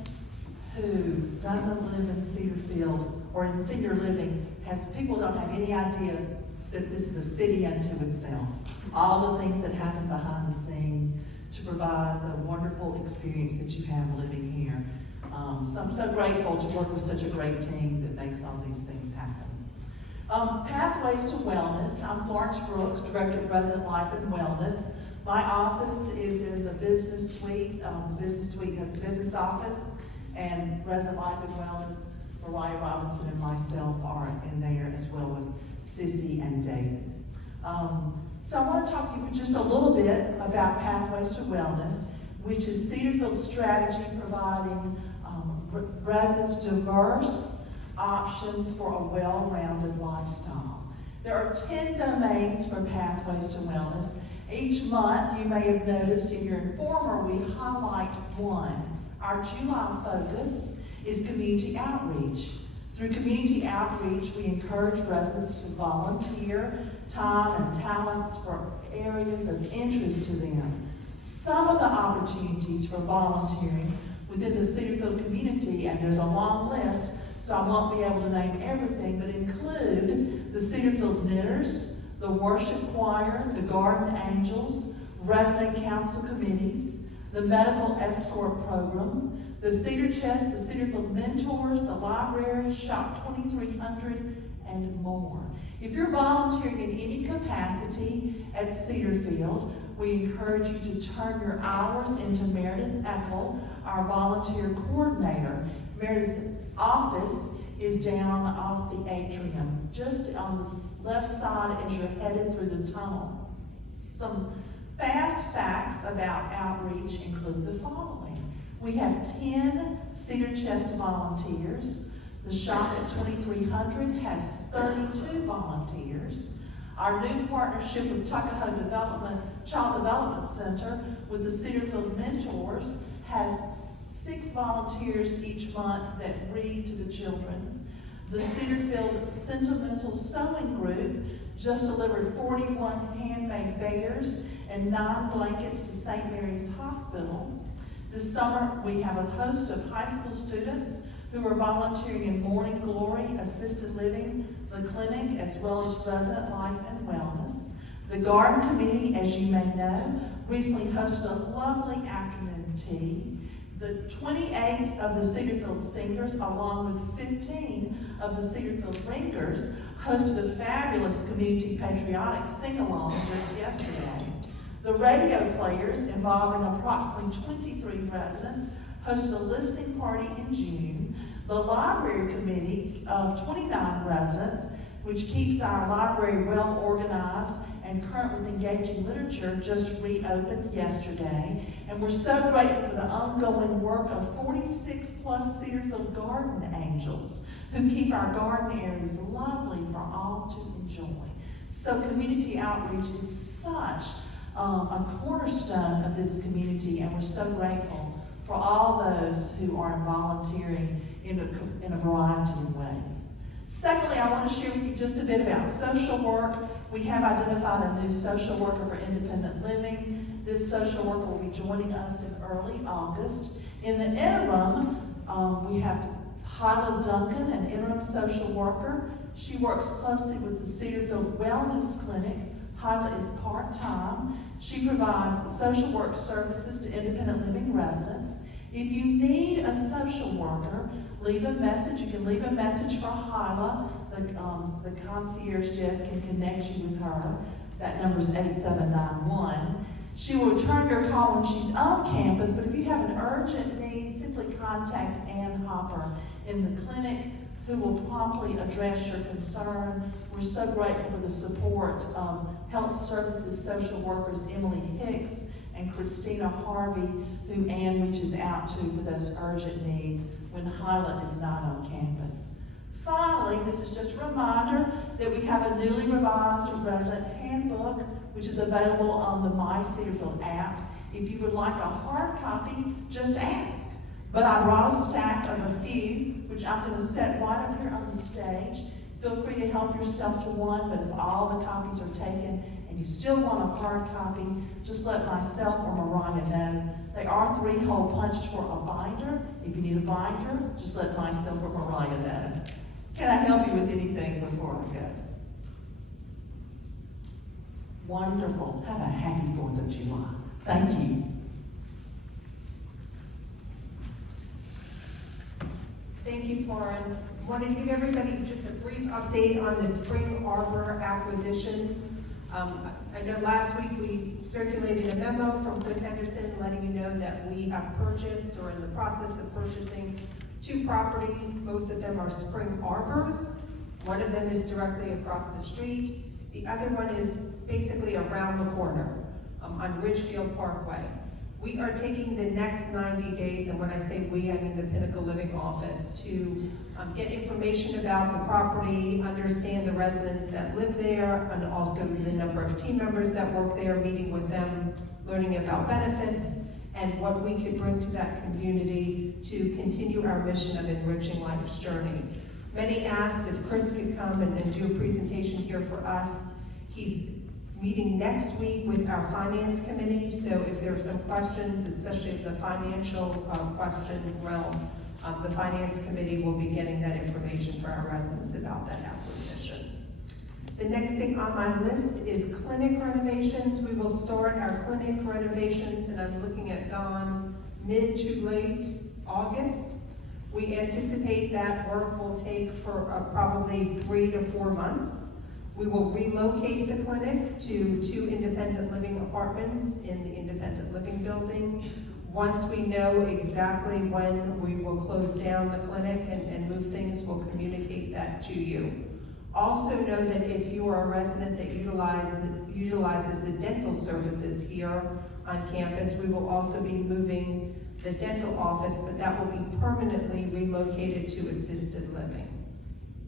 who doesn't live in Cedarfield or in senior living people don't have any idea that this is a city unto itself. All the things that happen behind the scenes to provide the wonderful experience that you have living here. So I'm so grateful to work with such a great team that makes all these things happen. Pathways to Wellness. I'm Florence Brooks, Director of Resident Life and Wellness. My office is in the business suite. The business suite has the business office, and Resident Life and Wellness, Mariah Robinson and myself are in there as well with Sissy and David. So I want to talk to you just a little bit about Pathways to Wellness, which is Cedarfield's strategy providing residents diverse options for a well-rounded lifestyle. There are 10 domains for Pathways to Wellness. Each month, you may have noticed in your informer, we highlight one. Our July focus is community outreach. Through community outreach, we encourage residents to volunteer time and talents for areas of interest to them. Some of the opportunities for volunteering within the Cedarfield community, and there's a long list, so I won't be able to name everything, but include the Cedarfield Knitters, the Worship Choir, the Garden Angels, Resident Council Committees, the Medical Escort Program, the Cedar Chest, the Cedarfield Mentors, the Library, Shop 2300, and more. If you're volunteering in any capacity at Cedarfield, we encourage you to turn your hours into Meredith Eckel, our volunteer coordinator. Meredith's office is down off the atrium, just on the left side as you're headed through the tunnel. Some fast facts about outreach include the following. We have 10 Cedar Chest volunteers. The shop at 2300 has 32 volunteers. Our new partnership with Tuckahoe Child Development Center with the Cedarfield Mentors has 6 volunteers each month that read to the children. The Cedarfield Sentimental Sewing Group just delivered 41 handmade bears and 9 blankets to St. Mary's Hospital. This summer, we have a host of high school students who are volunteering in Morning Glory, Assisted Living, the clinic, as well as Resident Life and Wellness. The Garden Committee, as you may know, recently hosted a lovely afternoon tea. The 28 of the Cedarfield Singers, along with 15 of the Cedarfield Ringers, hosted a fabulous community patriotic sing-along just yesterday. The radio players, involving approximately 23 residents, hosted a listening party in June. The library committee of 29 residents, which keeps our library well organized and current with engaging literature, just reopened yesterday. And we're so grateful for the ongoing work of 46 plus Cedarfield Garden Angels, who keep our garden areas lovely for all to enjoy. So community outreach is such a cornerstone of this community, and we're so grateful for all those who are volunteering in a variety of ways. Secondly, I want to share with you just a bit about social work. We have identified a new social worker for independent living. This social worker will be joining us in early August. In the interim, we have Hyla Duncan, an interim social worker. She works closely with the Cedarfield Wellness Clinic. Hyla is part-time. She provides social work services to independent living residents. If you need a social worker, leave a message. You can leave a message for Hyla. The concierge desk can connect you with her. That number is 8791. She will return your call when she's on campus, but if you have an urgent need, simply contact Ann Hopper in the clinic, who will promptly address your concern. We're so grateful for the support of Health Services social workers Emily Hicks and Christina Harvey, who Ann reaches out to for those urgent needs when Hyla is not on campus. Finally, this is just a reminder that we have a newly revised resident handbook, which is available on the My Cedarfield app. If you would like a hard copy, just ask. But I brought a stack of a few, which I'm going to set right up here on the stage. Feel free to help yourself to one, but if all the copies are taken and you still want a hard copy, just let myself or Mariah know. They are 3-hole punched for a binder. If you need a binder, just let myself or Mariah know. Can I help you with anything before I go? Wonderful. Have a happy 4th of July. Thank you. Thank you, Florence. Wanted to give everybody just a brief update on the Spring Arbor acquisition. I know last week we circulated a memo from Chris Henderson letting you know that we have purchased or in the process of purchasing 2 properties. Both of them are Spring Arbors. One of them is directly across the street. The other one is basically around the corner on Ridgefield Parkway. We are taking the next 90 days, and when I say we, I mean the Pinnacle Living Office, to get information about the property, understand the residents that live there, and also the number of team members that work there, meeting with them, learning about benefits, and what we could bring to that community to continue our mission of enriching life's journey. Many asked if Chris could come and do a presentation here for us. He's meeting next week with our finance committee, so if there are some questions, especially the financial question realm, the finance committee will be getting that information for our residents about that acquisition. The next thing on my list is clinic renovations. We will start our clinic renovations, and I'm looking at Dawn, mid to late August. We anticipate that work will take for probably 3 to 4 months. We will relocate the clinic to 2 independent living apartments in the independent living building. Once we know exactly when we will close down the clinic and move things, we'll communicate that to you. Also know that if you are a resident that utilizes the dental services here on campus, we will also be moving the dental office, but that will be permanently relocated to assisted living.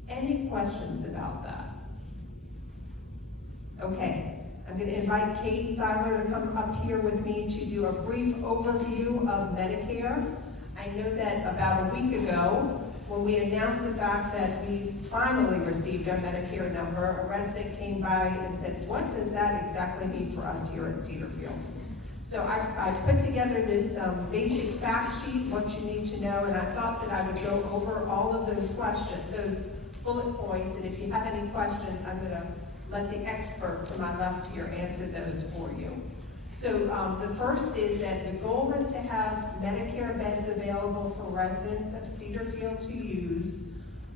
Any questions about that? Okay, I'm going to invite Kate Seiler to come up here with me to do a brief overview of Medicare. I know that about a week ago, when we announced the fact that we finally received our Medicare number, a resident came by and said, what does that exactly mean for us here at Cedarfield? So I put together this basic fact sheet, what you need to know, and I thought that I would go over all of those questions, those bullet points, and if you have any questions, I'm going to let the expert to my left here answer those for you. So the first is that the goal is to have Medicare beds available for residents of Cedarfield to use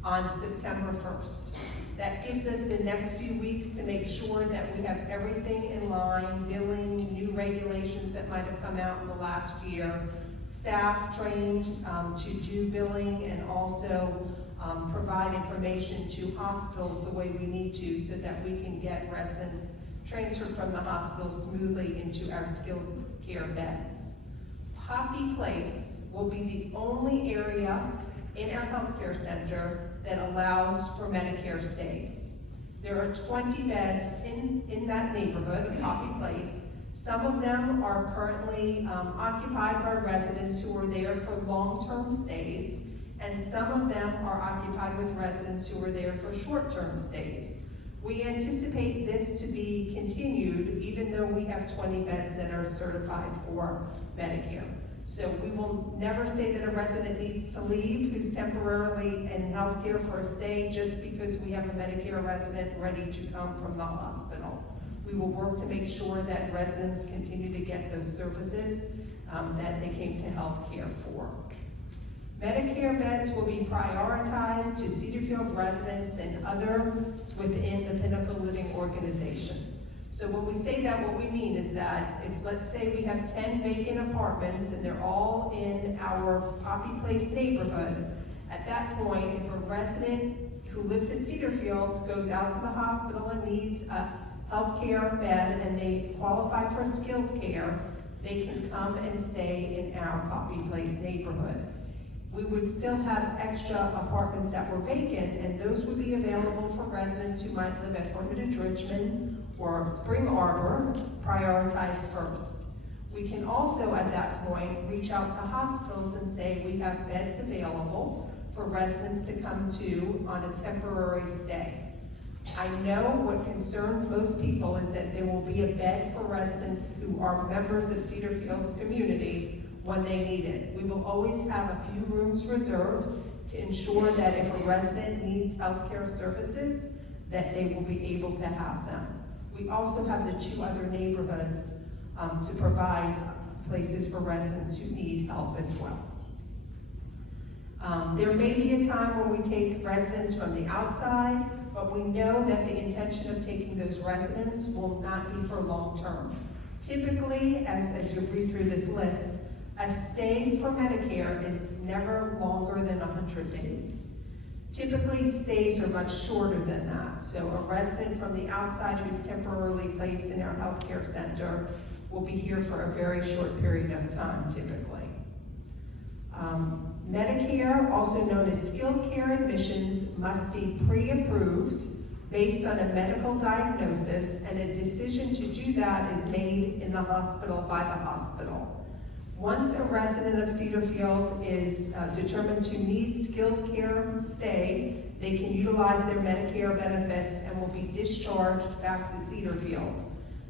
on September 1st. That gives us the next few weeks to make sure that we have everything in line, billing, new regulations that might have come out in the last year, staff trained to do billing, and also provide information to hospitals the way we need to so that we can get residents transferred from the hospital smoothly into our skilled care beds. Poppy Place will be the only area in our healthcare center that allows for Medicare stays. There are 20 beds in that neighborhood, Poppy Place. Some of them are currently occupied by residents who are there for long-term stays, and some of them are occupied with residents who are there for short-term stays. We anticipate this to be continued, even though we have 20 beds that are certified for Medicare. So we will never say that a resident needs to leave who's temporarily in healthcare for a stay just because we have a Medicare resident ready to come from the hospital. We will work to make sure that residents continue to get those services that they came to healthcare for. Medicare beds will be prioritized to Cedarfield residents and others within the Pinnacle Living organization. So when we say that, what we mean is that if, let's say, we have 10 vacant apartments and they're all in our Poppy Place neighborhood, at that point, if a resident who lives at Cedarfield goes out to the hospital and needs a healthcare bed and they qualify for skilled care, they can come and stay in our Poppy Place neighborhood. We would still have extra apartments that were vacant, and those would be available for residents who might live at Hermitage Richmond or Spring Arbor, prioritized first. We can also, at that point, reach out to hospitals and say we have beds available for residents to come to on a temporary stay. I know what concerns most people is that there will be a bed for residents who are members of Cedarfield's community when they need it. We will always have a few rooms reserved to ensure that if a resident needs healthcare services, that they will be able to have them. We also have the 2 other neighborhoods to provide places for residents who need help as well. There may be a time when we take residents from the outside, but we know that the intention of taking those residents will not be for long term. Typically, as you read through this list, a stay for Medicare is never longer than 100 days. Typically, stays are much shorter than that. So a resident from the outside who's temporarily placed in our healthcare center will be here for a very short period of time, typically. Medicare, also known as skilled care admissions, must be pre-approved based on a medical diagnosis, and a decision to do that is made in the hospital by the hospital. Once a resident of Cedarfield is determined to need skilled care stay, they can utilize their Medicare benefits and will be discharged back to Cedarfield.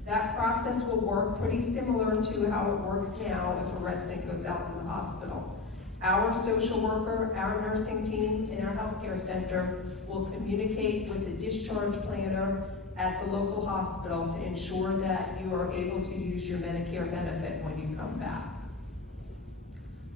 That process will work pretty similar to how it works now if a resident goes out to the hospital. Our social worker, our nursing team in our healthcare center will communicate with the discharge planner at the local hospital to ensure that you are able to use your Medicare benefit when you come back.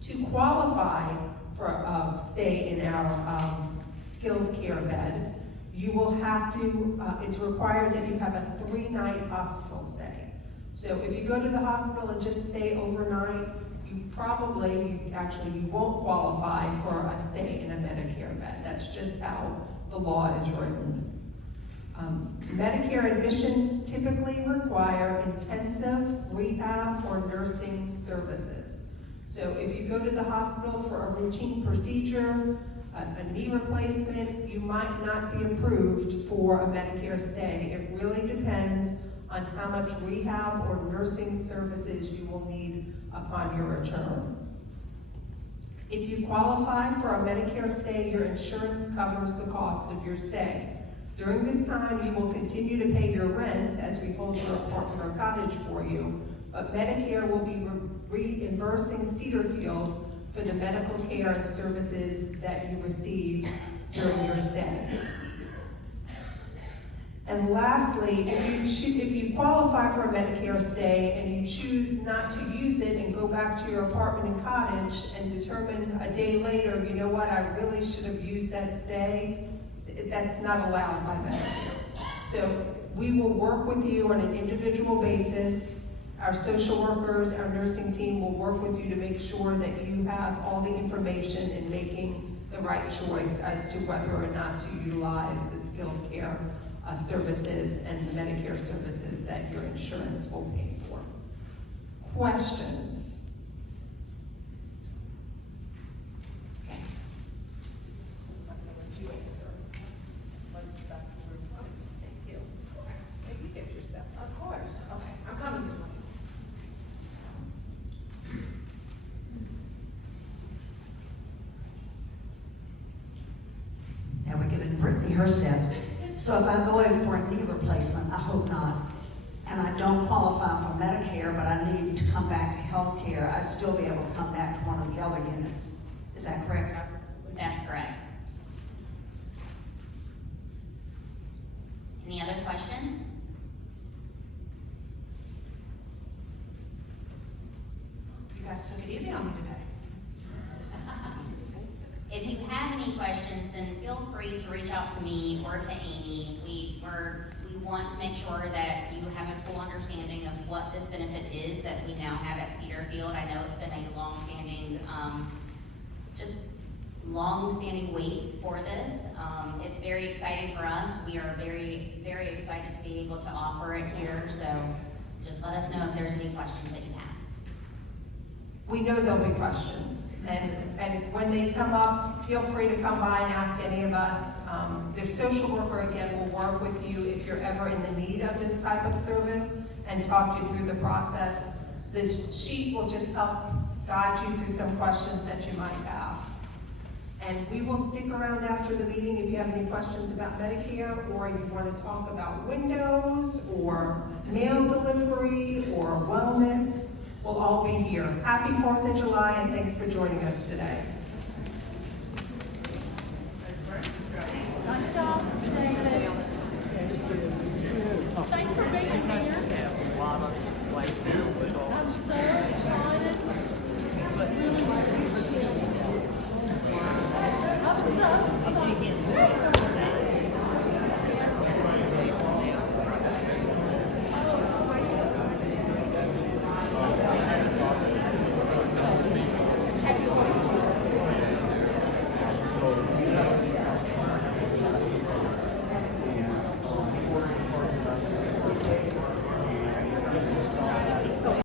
To qualify for a stay in our skilled care bed, you will have to, it's required that you have a 3-night hospital stay. So if you go to the hospital and just stay overnight, you won't qualify for a stay in a Medicare bed. That's just how the law is written. Medicare admissions typically require intensive rehab or nursing services. So if you go to the hospital for a routine procedure, a knee replacement, you might not be approved for a Medicare stay. It really depends on how much rehab or nursing services you will need upon your return. If you qualify for a Medicare stay, your insurance covers the cost of your stay. During this time, you will continue to pay your rent as we hold your apartment or cottage for you, but Medicare will be reimbursing Cedarfield for the medical care and services that you receive during your stay. And lastly, if you qualify for a Medicare stay and you choose not to use it and go back to your apartment and cottage and determine a day later, you know what, I really should have used that stay, that's not allowed by Medicare. So we will work with you on an individual basis. Our social workers, our nursing team will work with you to make sure that you have all the information in making the right choice as to whether or not to utilize the skilled care services and the Medicare services that your insurance will pay for. Questions? Okay. Thank you. Maybe get your steps. Of course, okay, I'm coming this way. Now we're giving Brittany her steps. So if I go in for a knee replacement, I hope not, and I don't qualify for Medicare, but I need to come back to health care, I'd still be able to come back to one of the other units. Is that correct? That's correct. Any other questions? You guys took it easy on me today. If you have any questions, then feel free to reach out to me or to Amy. We want to make sure that you have a full understanding of what this benefit is that we now have at Cedar Field. I know it's been a long-standing wait for this. It's very exciting for us. We are very, very excited to be able to offer it here. So just let us know if there's any questions that you have. We know there'll be questions, and when they come up, feel free to come by and ask any of us. The social worker, again, will work with you if you're ever in the need of this type of service and talk you through the process. This sheet will just help guide you through some questions that you might have. And we will stick around after the meeting if you have any questions about Medicare, or you want to talk about windows, or mail delivery, or wellness. We'll all be here. Happy 4th of July, and thanks for joining us today. Nice job. Thanks for being here. I'm so excited. I'm so excited.